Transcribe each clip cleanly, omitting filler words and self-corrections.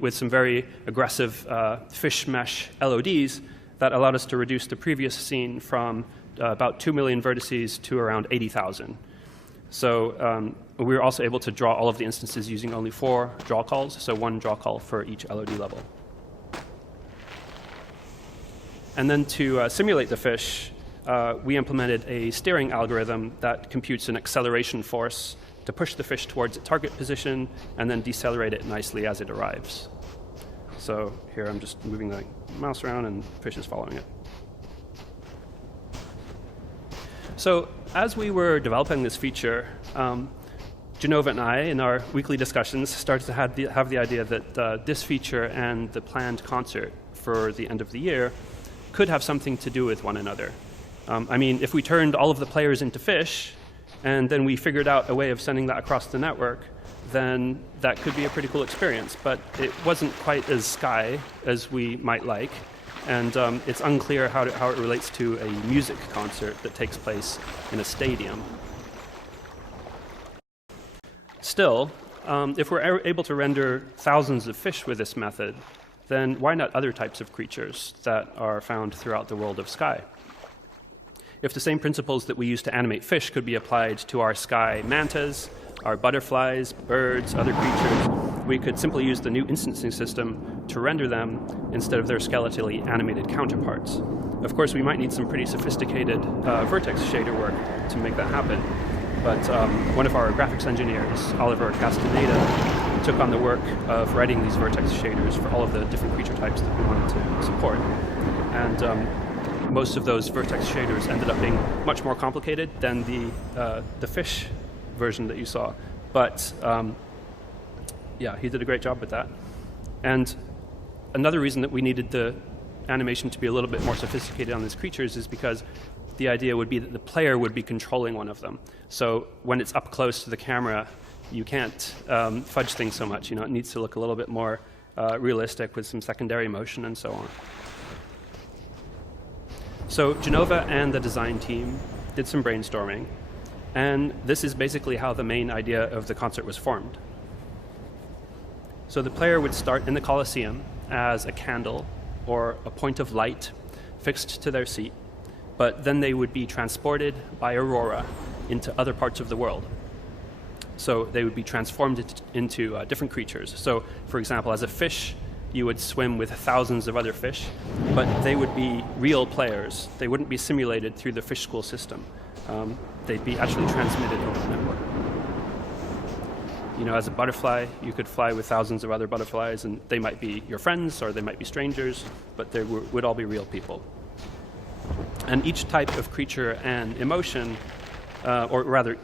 With some very aggressive fish mesh LODs that allowed us to reduce the previous scene from about 2 million vertices to around 80,000. So we were also able to draw all of the instances using only 4 draw calls, so 1 draw call for each LOD level. And then to simulate the fish, we implemented a steering algorithm that computes an acceleration force to push the fish towards its target position and then decelerate it nicely as it arrives. So here I'm just moving the mouse around and the fish is following it. So as we were developing this feature, Genova and I, in our weekly discussions, started to have the idea that this feature and the planned concert for the end of the year could have something to do with one another. I mean, if we turned all of the players into fish, and then we figured out a way of sending that across the network, then that could be a pretty cool experience. But it wasn't quite as Sky as we might like, and it's unclear how it relates to a music concert that takes place in a stadium. Still, if we're able to render thousands of fish with this method, then why not other types of creatures that are found throughout the world of Sky? If the same principles that we use to animate fish could be applied to our sky mantas, our butterflies, birds, other creatures, we could simply use the new instancing system to render them instead of their skeletally animated counterparts. Of course, we might need some pretty sophisticated vertex shader work to make that happen, but one of our graphics engineers, Oliver Castaneda, took on the work of writing these vertex shaders for all of the different creature types that we wanted to support. And most of those vertex shaders ended up being much more complicated than the fish version that you saw. But yeah, he did a great job with that. And another reason that we needed the animation to be a little bit more sophisticated on these creatures is because the idea would be that the player would be controlling one of them. So when it's up close to the camera, you can't fudge things so much. You know, it needs to look a little bit more realistic with some secondary motion and so on. So Genova and the design team did some brainstorming, and this is basically how the main idea of the concert was formed. So the player would start in the Colosseum as a candle or a point of light fixed to their seat, but then they would be transported by aurora into other parts of the world. So they would be transformed into different creatures. So, for example, as a fish, you would swim with thousands of other fish, but they would be real players. They wouldn't be simulated through the fish school system. They'd be actually transmitted over the network. You know, as a butterfly, you could fly with thousands of other butterflies, and they might be your friends or they might be strangers, but they would all be real people. And each type of creature and emotion, or rather,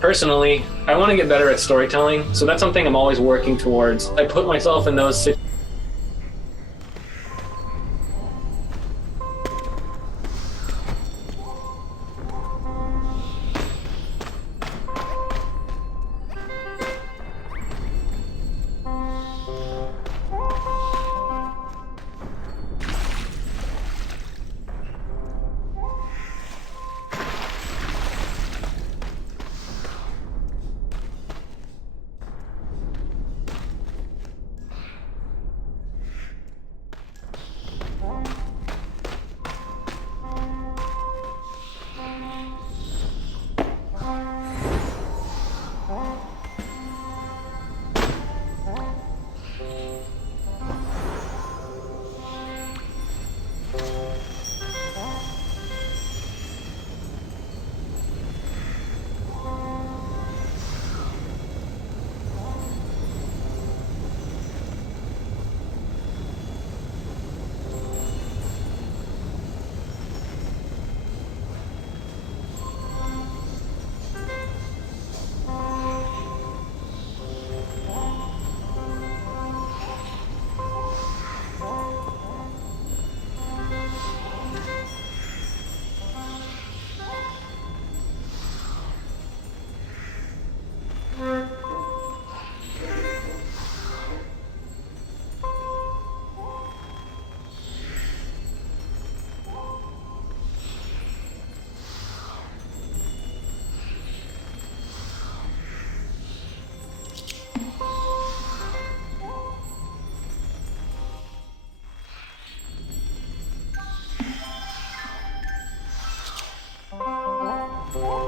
Personally, I want to get better at storytelling, so that's something I'm always working towards. I put myself in those situations. you.